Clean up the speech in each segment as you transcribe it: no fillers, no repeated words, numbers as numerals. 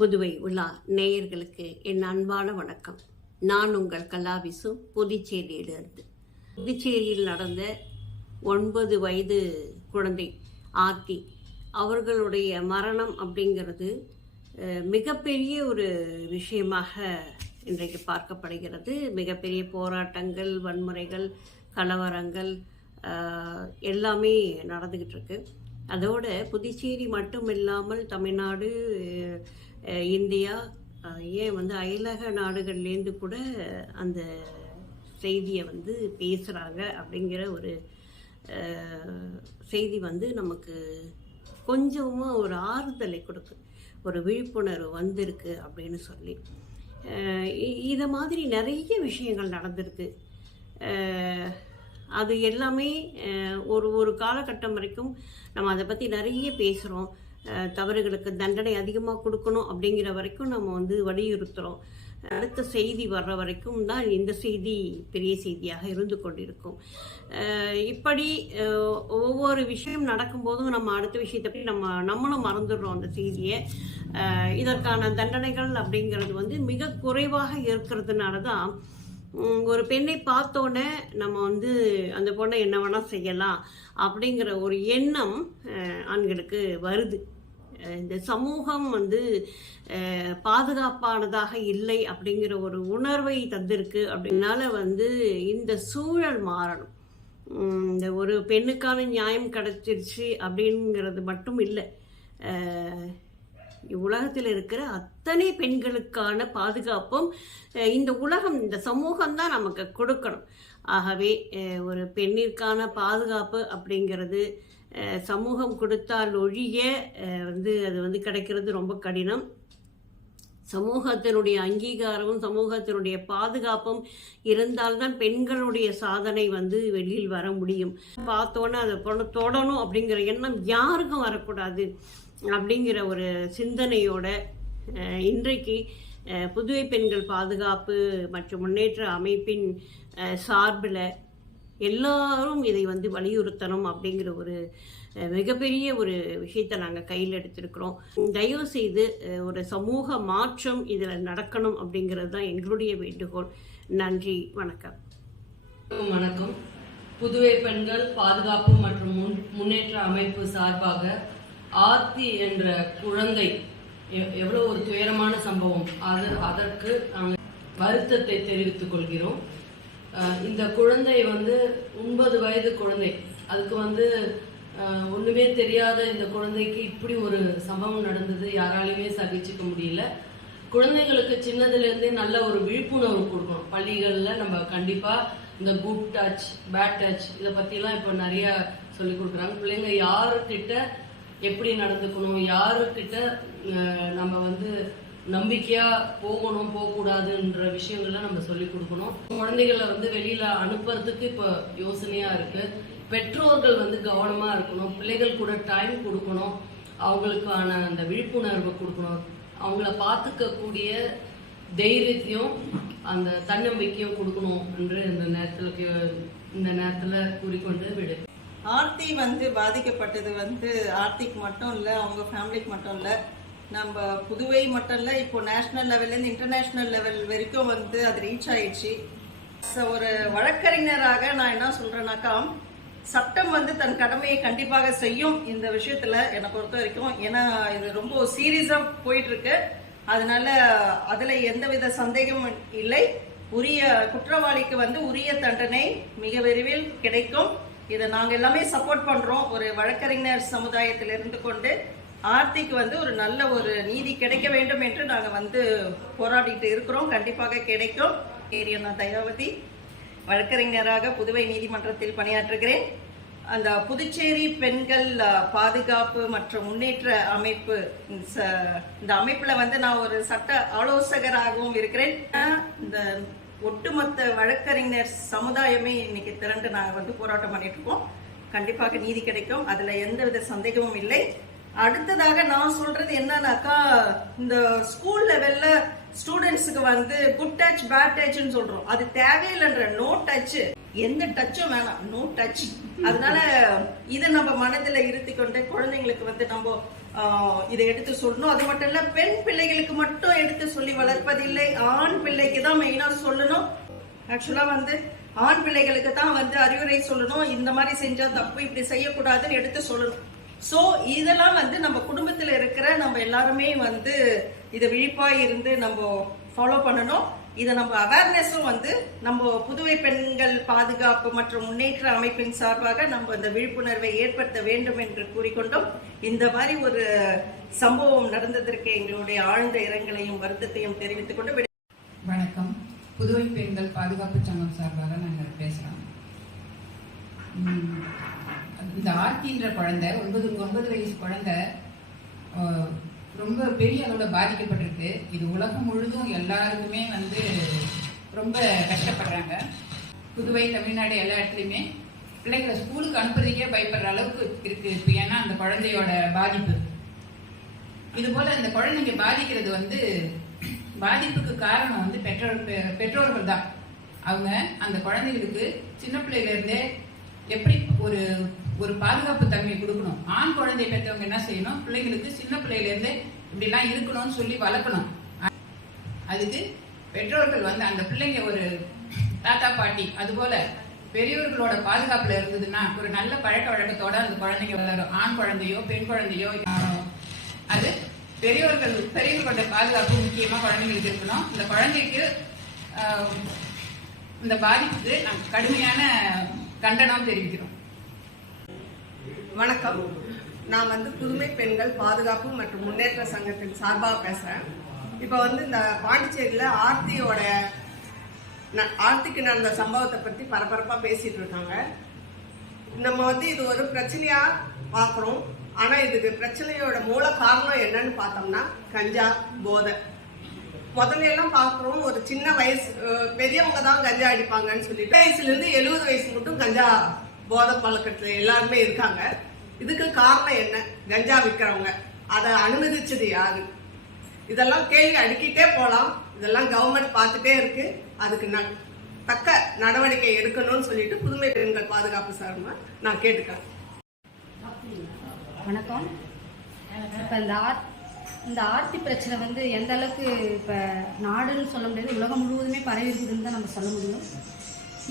புதுவை உலா நேயர்களுக்கு என் அன்பான வணக்கம். நான் உங்கள் கலாவிசு, புதுச்சேரியிலிருந்து. புதுச்சேரியில் நடந்த 9 வயது குழந்தை ஆர்த்தி அவர்களுடைய மரணம் அப்படிங்கிறது மிகப்பெரிய ஒரு விஷயமாக இன்றைக்கு பார்க்கப்படுகிறது. மிகப்பெரிய போராட்டங்கள், வன்முறைகள், கலவரங்கள் எல்லாமே நடந்துக்கிட்டு இருக்கு. அதோட புதுச்சேரி மட்டும் இல்லாமல் தமிழ்நாடு, இந்தியா, ஏன் அயலக நாடுகள்லேருந்து கூட அந்த செய்தியை பேசுகிறாங்க அப்படிங்கிற ஒரு செய்தி நமக்கு கொஞ்சமாக ஒரு ஆறுதலை கொடுக்கு, ஒரு விழிப்புணர்வு வந்திருக்கு அப்படின்னு சொல்லி. இதை மாதிரி நிறைய விஷயங்கள் நடந்திருக்கு. அது எல்லாமே ஒரு காலகட்டம் வரைக்கும் நம்ம அதை பற்றி நிறைய பேசுகிறோம். தவறுகளுக்கு தண்டனை அதிகமாக கொடுக்கணும் அப்படிங்கிற வரைக்கும் நம்ம வலியுறுத்துகிறோம். அடுத்த செய்தி வர்ற வரைக்கும் தான் இந்த செய்தி பெரிய செய்தியாக இருந்து கொண்டிருக்கும். இப்படி ஒவ்வொரு விஷயம் நடக்கும்போதும் நம்ம அடுத்த விஷயத்தை பற்றி நம்மளும் மறந்துடுறோம் அந்த செய்தியை. இதற்கான தண்டனைகள் அப்படிங்கிறது மிக குறைவாக இருக்கிறதுனால தான் ஒரு பெண்ணை பார்த்தோன்னே நம்ம அந்த பொண்ணை என்ன வேணால் செய்யலாம் அப்படிங்கிற ஒரு எண்ணம் ஆண்களுக்கு வருது. இந்த சமூகம் பாதுகாப்பானதாக இல்லை அப்படிங்கிற ஒரு உணர்வை தந்திருக்கு. அப்படின்னால இந்த சூழல் மாறணும். இந்த ஒரு பெண்ணுக்கான நியாயம் கிடைச்சிருச்சு அப்படிங்கிறது மட்டும் இல்லை, உலகத்தில் இருக்கிற அத்தனை பெண்களுக்கான பாதுகாப்பும் இந்த உலகம், இந்த சமூகம் தான் நமக்கு கொடுக்கணும். ஆகவே ஒரு பெண்ணிற்கான பாதுகாப்பு அப்படிங்கிறது சமூகம் கொடுத்தால் ஒழிய அது கிடைக்கிறது ரொம்ப கடினம். சமூகத்தினுடைய அங்கீகாரமும் சமூகத்தினுடைய பாதுகாப்பும் இருந்தால்தான் பெண்களுடைய சாதனை வெளியில் வர முடியும். பார்த்தோன்னே அதை தொடணும் அப்படிங்கிற எண்ணம் யாருக்கும் வரக்கூடாது அப்படிங்கிற ஒரு சிந்தனையோட இன்றைக்கு புதுவை பெண்கள் பாதுகாப்பு மற்றும் முன்னேற்ற அமைப்பின் சார்பில் எல்லாரும் இதை வலியுறுத்தணும் அப்படிங்கிற ஒரு மிகப்பெரிய ஒரு விஷயத்தை நாங்கள் கையில் எடுத்திருக்கிறோம். தயவு செய்து ஒரு சமூக மாற்றம் இதில் நடக்கணும் அப்படிங்கிறது தான் எங்களுடைய வேண்டுகோள். நன்றி, வணக்கம். வணக்கம். புதுவை பெண்கள் பாதுகாப்பு மற்றும் முன்னேற்ற அமைப்பு சார்பாக ஆர்த்தி என்ற குழந்தை எவ்வளவு ஒரு துயரமான சம்பவம், அதற்கு நாங்கள் வருத்தத்தை தெரிவித்துக் கொள்கிறோம். இந்த குழந்தை 9 வயது குழந்தை. அதுக்கு ஒண்ணுமே தெரியாத இந்த குழந்தைக்கு இப்படி ஒரு சம்பவம் நடந்தது யாராலையுமே சகிச்சுக்க முடியல. குழந்தைங்களுக்கு சின்னதுல இருந்தே நல்ல ஒரு விழிப்புணர்வு கொடுக்கணும். பள்ளிகள்ல நம்ம கண்டிப்பா இந்த குட் டச், பேட் டச் இதை பத்திலாம் இப்போ நிறைய சொல்லி கொடுக்குறாங்க. பிள்ளைங்க யாருக்கிட்ட எப்படி நடந்துக்கணும், யாருக்கிட்ட நம்ம நம்பிக்கையா போகணும், போகக்கூடாதுன்ற விஷயங்கள்லாம் நம்ம சொல்லி கொடுக்கணும். குழந்தைகளை வெளியில அனுப்புறதுக்கு இப்போ யோசனையா இருக்கு. பெற்றோர்கள் கவனமா இருக்கணும். பிள்ளைகள் கூட டைம் கொடுக்கணும், அவங்களுக்கான அந்த விழிப்புணர்வை கொடுக்கணும், அவங்கள பார்த்துக்க கூடிய தைரியத்தையும் அந்த தன்னம்பிக்கையும் கொடுக்கணும் என்று இந்த நேரத்துல கூறிக்கொண்டு விடு. ஆர்த்தி பாதிக்கப்பட்டது ஆர்த்திக்கு மட்டும் இல்லை, அவங்க ஃபேமிலிக்கு மட்டும் இல்லை, நம்ம புதுவை மட்டும் இல்லை, இப்போ நேஷனல் லெவல்லேருந்து இன்டர்நேஷ்னல் லெவல் வரைக்கும் அது ரீச் ஆயிடுச்சு. ஒரு வழக்கறிஞராக நான் என்ன சொல்றேன்னாக்கா, சட்டம் தன் கடமையை கண்டிப்பாக செய்யும் இந்த விஷயத்துல என்னை பொறுத்த வரைக்கும். ஏன்னா இது ரொம்ப சீரியஸா போயிட்டு இருக்கு. அதனால அதுல எந்தவித சந்தேகமும் இல்லை. உரிய குற்றவாளிக்கு உரிய தண்டனை மிக விரைவில் கிடைக்கும். இதை நாங்க எல்லாமே சப்போர்ட் பண்றோம். ஒரு வழக்கறிஞர் சமுதாயத்தில் இருந்து கொண்டு ஆர்த்திக்கு ஒரு நல்ல ஒரு நீதி கிடைக்க வேண்டும் என்று நாங்க போராடிட்டு இருக்கிறோம். கண்டிப்பாக கிடைக்கும். நான் தயாவதி, வழக்கறிஞராக புதுவை நீதிமன்றத்தில் பணியாற்றுகிறேன். அந்த புதுச்சேரி பெண்கள் பாதுகாப்பு மற்றும் முன்னேற்ற அமைப்பு, இந்த அமைப்புல நான் ஒரு சட்ட ஆலோசகராகவும் இருக்கிறேன். இந்த ஒட்டுமொத்த வழக்கறிஞர் சமுதாயமே இன்னைக்கு திரண்டு நாங்க போராட்டம் பண்ணிட்டு இருக்கோம். கண்டிப்பாக நீதி கிடைக்கும், அதுல எந்தவித சந்தேகமும் இல்லை. அடுத்ததாக நான் சொல்றது என்னன்னாக்கா, இந்த ஸ்கூல் லெவல்ல ஸ்டூடெண்ட்ஸுக்கு குட் டச், பேட் டச்னு சொல்றோம். அது தேவையில்லைன்ற நோ டச், எந்த டச்சும் வேணாம், நோ டச். அதனால இதை நம்ம மனதில் இருத்தி கொண்டு குழந்தைங்களுக்கு நம்ம இதை எடுத்து சொல்லணும். அது மட்டும் இல்ல, பெண் பிள்ளைகளுக்கு மட்டும் எடுத்து சொல்லி வளர்ப்பதில்லை, ஆண் பிள்ளைக்கு தான் மெயினா சொல்லணும். ஆக்சுவலா வந்து ஆண் பிள்ளைகளுக்கு தான் வந்து அறிவுரை சொல்லணும். இந்த மாதிரி செஞ்சா தப்பு, இப்படி செய்யக்கூடாதுன்னு எடுத்து சொல்லணும். சோ இதெல்லாம் வந்து நம்ம குடும்பத்துல இருக்கிற நம்ம எல்லாருமே வந்து இதை விழிப்பா இருந்து நம்ம ஃபாலோ பண்ணணும். இதை நம்ம அவேர்னஸும் வந்து நம்ம புதுவை பெண்கள் பாதுகாப்பு மற்றும் முன்னேற்ற அமைப்பின் சார்பாக நம்ம இந்த விழிப்புணர்வை ஏற்படுத்த வேண்டும் என்று கூறிக்கொண்டும், இந்த மாதிரி ஒரு சம்பவம் நடந்ததற்கு எங்களுடைய ஆழ்ந்த இரங்கலையும் வருத்தத்தையும் தெரிவித்துக் கொண்டு வணக்கம். புதுவை பெண்கள் பாதுகாப்பு சங்கம் சார்பாக நாங்கள் பேசுகிறோம். இந்த ஆர்த்தின்ற குழந்தை 9 வயசு குழந்தை ரொம்ப பெரிய அளவில் பாதிக்கப்பட்டிருக்கு. இது உலகம் முழுதும் எல்லாருக்குமே வந்து ரொம்ப கஷ்டப்படுறாங்க. புதுவை, தமிழ்நாடு எல்லா இடத்துலையுமே பிள்ளைகளை ஸ்கூலுக்கு அனுப்புறதுக்கே பயப்படுற அளவுக்கு இருக்கு இப்போ. ஏன்னா அந்த குழந்தையோட பாதிப்பு இது போல இந்த குழந்தைங்க பாதிக்கிறது வந்து பாதிப்புக்கு காரணம் வந்து பெற்றோர்கள் தான். அவங்க அந்த குழந்தைகளுக்கு சின்ன பிள்ளையில இருந்தே எப்படி ஒரு பாதுகாப்பு தன்மையை கொடுக்கணும். ஆண் குழந்தை பெற்றவங்க என்ன செய்யணும், பிள்ளைங்களுக்கு சின்ன பிள்ளையில இருந்து இப்படிலாம் இருக்கணும்னு சொல்லி வளர்க்கணும். அதுக்கு பெற்றோர்கள் வந்து அந்த பிள்ளைங்க ஒரு தாத்தா பாட்டி அதுபோல பெரியவர்களோட பாதுகாப்புல இருந்ததுன்னா ஒரு நல்ல பழக்க வழக்கத்தோட அந்த குழந்தைங்க வளரும். ஆண் குழந்தையோ பெண் குழந்தையோ அது பெரியவர்களோட பாதுகாப்பு முக்கியமா குழந்தைங்களுக்கு இருக்கணும். இந்த குழந்தைக்கு இந்த பாதிப்புக்கு நாங்கள் கடுமையான கண்டனம் தெரிவிக்கிறோம். வணக்கம். நான் வந்து புதுமை பெண்கள் பாதுகாப்பு மற்றும் முன்னேற்ற சங்கத்தின் சார்பாக பேசுறேன். இப்போ வந்து இந்த பாண்டிச்சேரியில் ஆர்த்திக்கு நடந்த சம்பவத்தை பற்றி பரபரப்பாக பேசிட்டு இருக்காங்க. நம்ம வந்து இது ஒரு பிரச்சனையா பார்க்குறோம். ஆனால் இதுக்கு பிரச்சனையோட மூல காரணம் என்னன்னு பார்த்தோம்னா கஞ்சா, போதை. முதல்ல எல்லாம் பார்க்குறோம், ஒரு சின்ன வயசு பெரியவங்க தான் கஞ்சா அடிப்பாங்கன்னு சொல்லிட்டு வயசுலேருந்து 70 வயசு மட்டும் கஞ்சா போதை பழக்கத்துல எல்லாருமே இருக்காங்க. இதுக்கு காரணம் என்ன? கஞ்சா விற்கிறவங்க, அதை அனுமதிச்சது யாரு? இதெல்லாம் கேள்வி அடுக்கிட்டே போலாம். இதெல்லாம் கவர்மெண்ட் பார்த்துட்டே இருக்கு. அதுக்கு தக்க நடவடிக்கை எடுக்கணும்னு சொல்லிட்டு புதுமை பெண்கள் பாதுகாப்பு சார்பா நான் கேட்டுக்கிறேன். வணக்கம். இப்போ இந்த ஆர்த்தி பிரச்சனை வந்து எந்த அளவுக்கு இப்போ நாடுன்னு சொல்ல முடியாது, உலகம் முழுவதுமே பரவி இருக்குதுன்னு தான் நம்ம சொல்ல முடியும்.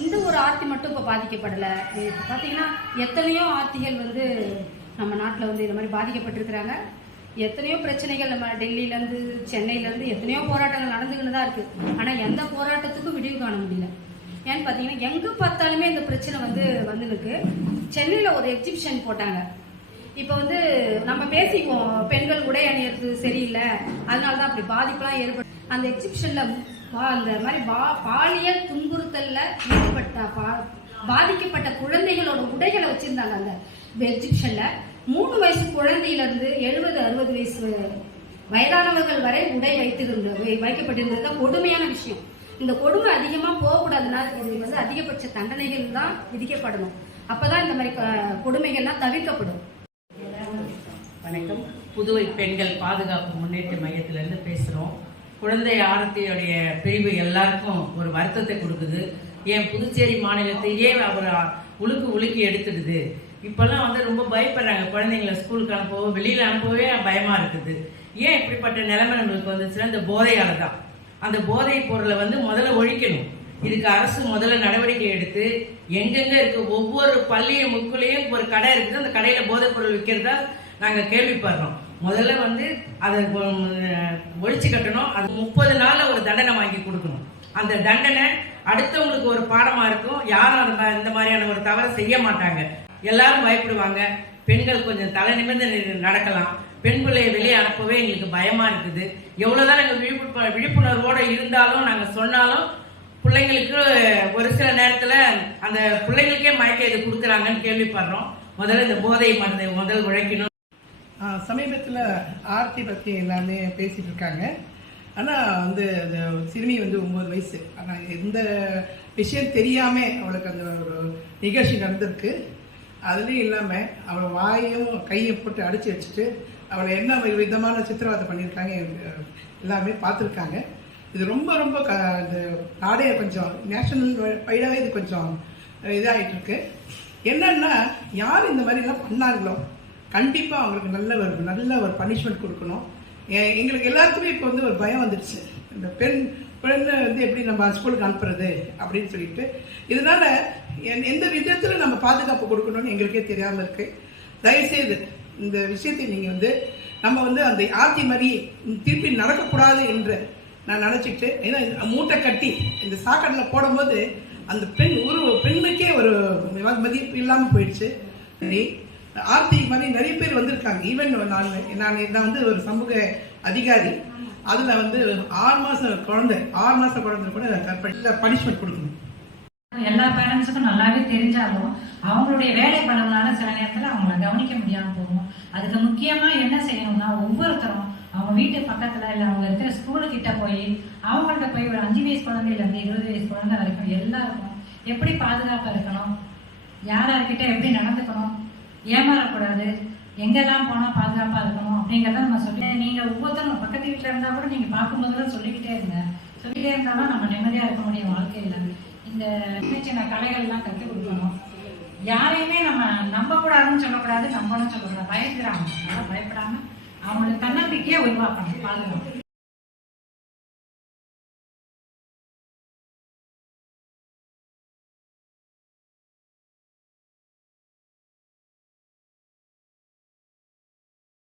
இந்த ஒரு ஆர்த்தி மட்டும் இப்போ பாதிக்கப்படலை. இப்போ பார்த்தீங்கன்னா எத்தனையோ ஆர்த்திகள் வந்து நம்ம நாட்டில் வந்து இந்த மாதிரி பாதிக்கப்பட்டிருக்கிறாங்க. எத்தனையோ பிரச்சனைகள் நம்ம டெல்லியிலேருந்து சென்னையிலேருந்து எத்தனையோ போராட்டங்கள் நடந்துக்கிட்டு தான் இருக்குது. ஆனால் எந்த போராட்டத்துக்கும் விடிவு காண முடியல. ஏன்னு பார்த்தீங்கன்னா எங்கே பார்த்தாலுமே இந்த பிரச்சனை வந்துருக்கு. சென்னையில் ஒரு எக்ஸிபிஷன் போட்டாங்க. இப்போ வந்து நம்ம பேசிக்குவோம், பெண்கள் உடை அணியறது சரியில்லை, அதனால தான் அப்படி பாதிப்புலாம் ஏற்படும். அந்த எக்ஸிபிஷனில் அந்த மாதிரி பாலியல் துன்புறுத்தல்ல பாதிக்கப்பட்ட குழந்தைகளோட உடைகளை வச்சிருந்தாங்க. அந்த எக்ஸிபிஷன்ல 3 வயசு குழந்தையிலிருந்து 70-60 வயசு வயதானவர்கள் வரை உடை வைக்கப்பட்டிருந்தது கொடுமையான விஷயம். இந்த கொடுமை அதிகமாக போகக்கூடாதுன்னா இது வந்து அதிகபட்ச தண்டனைகள் தான் விதிக்கப்படணும். அப்பதான் இந்த மாதிரி கொடுமைகள்லாம் தவிர்க்கப்படும். வணக்கம். புதுவை பெண்கள் பாதுகாப்பு முன்னேற்ற மையத்திலிருந்து பேசுகிறோம். குழந்தை ஆர்த்தியுடைய பிரிவு எல்லாருக்கும் ஒரு வருத்தத்தை கொடுக்குது. ஏன் புதுச்சேரி மாநிலத்தையே அவர் உலுக்கி எடுத்துடுது. இப்பெல்லாம் வந்து ரொம்ப பயப்படுறாங்க. குழந்தைங்களை ஸ்கூலுக்கு அனுப்பவோ வெளியில் அனுப்பவே பயமாக இருக்குது. ஏன் இப்படிப்பட்ட நிலைமை நம்மளுக்கு வந்துச்சுன்னா இந்த போதையால தான். அந்த போதை பொருளை வந்து முதல்ல ஒழிக்கணும். இதுக்கு அரசு முதல்ல நடவடிக்கை எடுத்து எங்கெங்க இருக்கு ஒவ்வொரு பள்ளியும் முக்குலையும் ஒரு கடை இருக்குது. அந்த கடையில் போதைப் பொருள் விற்கிறதா நாங்கள் கேள்விப்படுறோம். முதல்ல வந்து அதை ஒழிச்சு கட்டணும். அது 30 நாள்ல ஒரு தண்டனை வாங்கி கொடுக்கணும். அந்த தண்டனை அடுத்தவங்களுக்கு ஒரு பாடமா இருக்கும். யாரும் இந்த மாதிரியான ஒரு தவறை செய்ய மாட்டாங்க. எல்லாரும் பயப்படுவாங்க. பெண்கள் கொஞ்சம் தலை நிமிர்ந்து நடக்கலாம். பெண் பிள்ளையை வெளியே அனுப்பவே எங்களுக்கு பயமா இருக்குது. எவ்வளவுதான் நாங்கள் விழிப்புணர்வோட இருந்தாலும் நாங்க சொன்னாலும் பிள்ளைங்களுக்கு ஒரு சில நேரத்துல அந்த பிள்ளைங்களுக்கே மயக்க இது கொடுக்குறாங்கன்னு கேள்விப்படுறோம். முதல்ல இந்த போதை மருந்தை முதல் உழைக்கணும். சமீபத்தில் ஆர்த்தி பற்றி எல்லாமே பேசிட்டு இருக்காங்க. ஆனால் வந்து அந்த சிறுமி வந்து 9 வயசு. ஆனால் எந்த விஷயம் தெரியாமல் அவளுக்கு அந்த ஒரு நிகழ்ச்சி நடந்திருக்கு. அதுலேயும் இல்லாமல் அவள் வாயையும் கையை போட்டு அடித்து வச்சுட்டு அவளை என்ன விதமான சித்திரவதை பண்ணியிருக்காங்க எல்லாமே பார்த்துருக்காங்க. இது ரொம்ப ரொம்ப இந்த நாடே கொஞ்சம் நேஷனல் வைடாகவே இது கொஞ்சம் இதாகிட்டு இருக்கு. என்னன்னா யார் இந்த மாதிரிலாம் பண்ணாங்களோ கண்டிப்பாக அவங்களுக்கு நல்ல ஒரு பனிஷ்மெண்ட் கொடுக்கணும். எங்களுக்கு எல்லாருக்குமே இப்போ வந்து ஒரு பயம் வந்துடுச்சு, இந்த பெண்ணை வந்து எப்படி நம்ம ஸ்கூலுக்கு அனுப்புறது அப்படின்னு சொல்லிட்டு. இதனால எந்த விதத்தில் நம்ம பாதுகாப்பு கொடுக்கணும்னு எங்களுக்கே தெரியாமல் இருக்கு. தயவுசெய்து இந்த விஷயத்தை நீங்கள் வந்து நம்ம வந்து அந்த ஆர்த்தி மாதிரி திருப்பி நடக்கக்கூடாது என்று நான் நினச்சிக்கிட்டு, ஏன்னா மூட்டை கட்டி இந்த சாக்கடையில் போடும்போது அந்த பெண்ணுக்கே ஒரு மதிப்பு இல்லாமல் போயிடுச்சு. சரி, ஆர்த்தி மாதிரி நிறைய பேர் வந்திருக்காங்க. ஈவன் நான் வந்து ஒரு சமூக அதிகாரி, அதில் வந்து 6 மாத குழந்தை கூட பனிஷ்மெண்ட் கொடுக்கணும். எல்லா பேரண்ட்ஸுக்கும் நல்லாவே தெரிஞ்சாலும் அவங்களுடைய வேலை பலனால சில நேரத்தில் அவங்கள கவனிக்க முடியாமல் போகும். அதுக்கு முக்கியமா என்ன செய்யணும்னா, ஒவ்வொருத்தரும் அவங்க வீட்டு பக்கத்துல இல்லை அவங்க இருக்கிற ஸ்கூலுக்கிட்ட போய் அவங்கள்ட்ட போய் ஒரு 5 வயசு குழந்தையிலேருந்து 20 வயசு குழந்தை வரைக்கும் எல்லாருக்கும் எப்படி பாதுகாப்பாக இருக்கணும், யார்கிட்ட எப்படி நடந்துக்கணும், ஏமாறக்கூடாது, எங்கெல்லாம் போனால் பாதுகாப்பாக இருக்கணும் அப்படிங்கிறத நம்ம சொல்லி, நீங்கள் ஒவ்வொருத்தரும் பக்கத்து வீட்டில் இருந்தால் கூட நீங்கள் பார்க்கும்போது சொல்லிக்கிட்டே இருந்தாலும் நம்ம நிம்மதியாக இருக்க முடியும் வாழ்க்கையில். இந்த சின்ன சின்ன கலைகள்லாம் கற்றுக் கொடுக்கணும். யாரையுமே நம்ம நம்பக்கூடாதுன்னு சொல்லக்கூடாது, நம்பணும்னு சொல்லக்கூடாது. பயப்படுறாங்க, அதனால பயப்படாமல் அவங்களுக்கு தன்னம்பிக்கையை உருவாக்கணும். பாதுகாப்பு